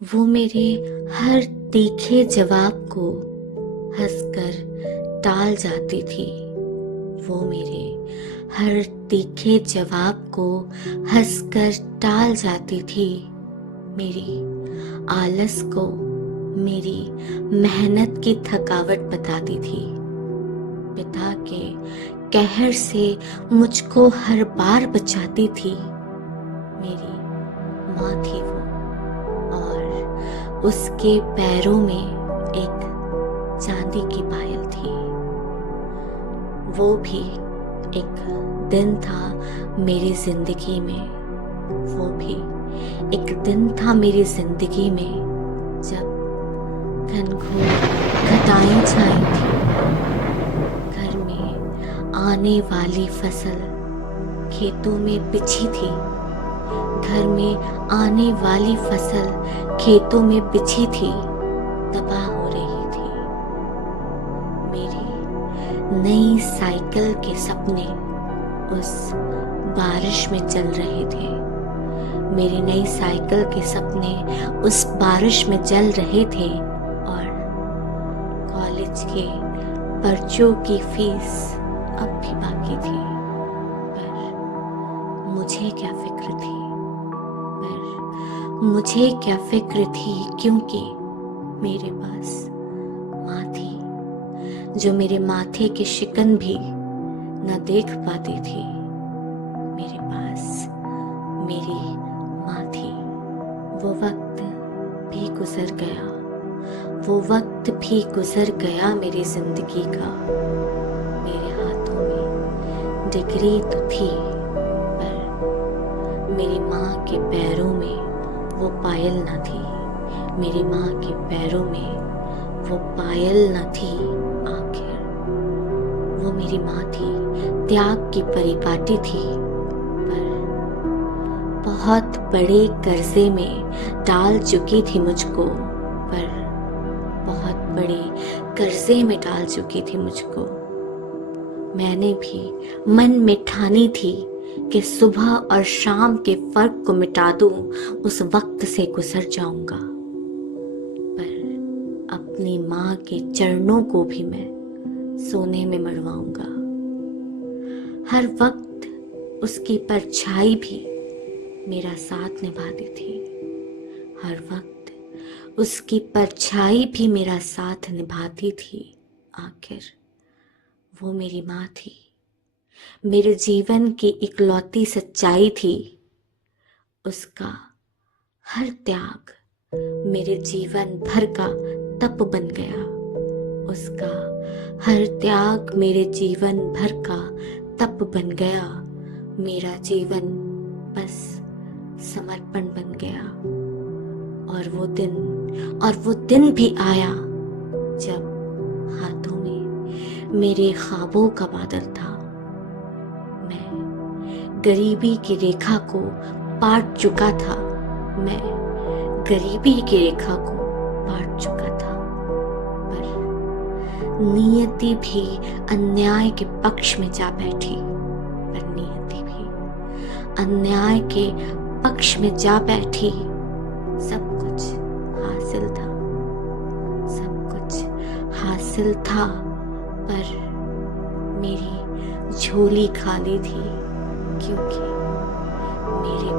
वो मेरे हर तीखे जवाब को हंसकर टाल जाती थी। वो मेरे हर तीखे जवाब को हंसकर टाल जाती थी। मेरी आलस को मेरी मेहनत की थकावट बताती थी। पिता के कहर से मुझको हर बार बचाती थी। मेरी माँ थी वो, और उसके पैरों में एक चांदी की पायल थी। वो भी एक दिन था मेरी जिंदगी में। वो भी एक दिन था मेरी जिंदगी में जब घनघोर घटाएं छाई थी। घर में आने वाली फसल खेतों में बिछी थी। घर में आने वाली फसल खेतों में बिछी थी, तबाह हो रही थी। मेरी नई साइकिल के सपने उस बारिश में चल रहे थे। मेरी नई साइकिल के सपने उस बारिश में जल रहे थे, और कॉलेज के पर्चों की फीस अब भी बाकी थी। पर मुझे क्या फिक्र थी? मुझे क्या फिक्र थी, क्योंकि मेरे पास माँ थी जो मेरे माथे के शिकन भी न देख पाती थी। मेरे पास मेरी माँ थी। वो वक्त भी गुजर गया, वो वक्त भी गुजर गया मेरी जिंदगी का। मेरे हाथों में डिग्री तो थी, पर मेरी माँ के पैरों में वो पायल न थी। मेरी माँ के पैरों में वो पायल न थी। आखिर वो मेरी माँ थी, त्याग की परिपाटी थी, पर बहुत बड़े कर्जे में डाल चुकी थी मुझको। पर बहुत बड़े कर्जे में डाल चुकी थी मुझको। मैंने भी मन में ठानी थी कि सुबह और शाम के फर्क को मिटा दूं, उस वक्त से गुजर जाऊंगा। पर अपनी माँ के चरणों को भी मैं सोने में मरवाऊंगा। हर वक्त उसकी परछाई भी मेरा साथ निभाती थी। हर वक्त उसकी परछाई भी मेरा साथ निभाती थी। आखिर वो मेरी माँ थी, मेरे जीवन की इकलौती सच्चाई थी। उसका हर त्याग मेरे जीवन भर का तप बन गया। उसका हर त्याग मेरे जीवन भर का तप बन गया। मेरा जीवन बस समर्पण बन गया। और वो दिन भी आया जब हाथों में मेरे ख्वाबों का बादल था। मैं गरीबी की रेखा को पाट चुका था। मैं गरीबी की रेखा को पाट चुका था। पर नियति भी अन्याय के पक्ष में जा बैठी। पर नियति भी अन्याय के पक्ष में जा बैठी। सब कुछ हासिल था, सब कुछ हासिल था, पर मेरी झोली खाली थी, क्योंकि मेरे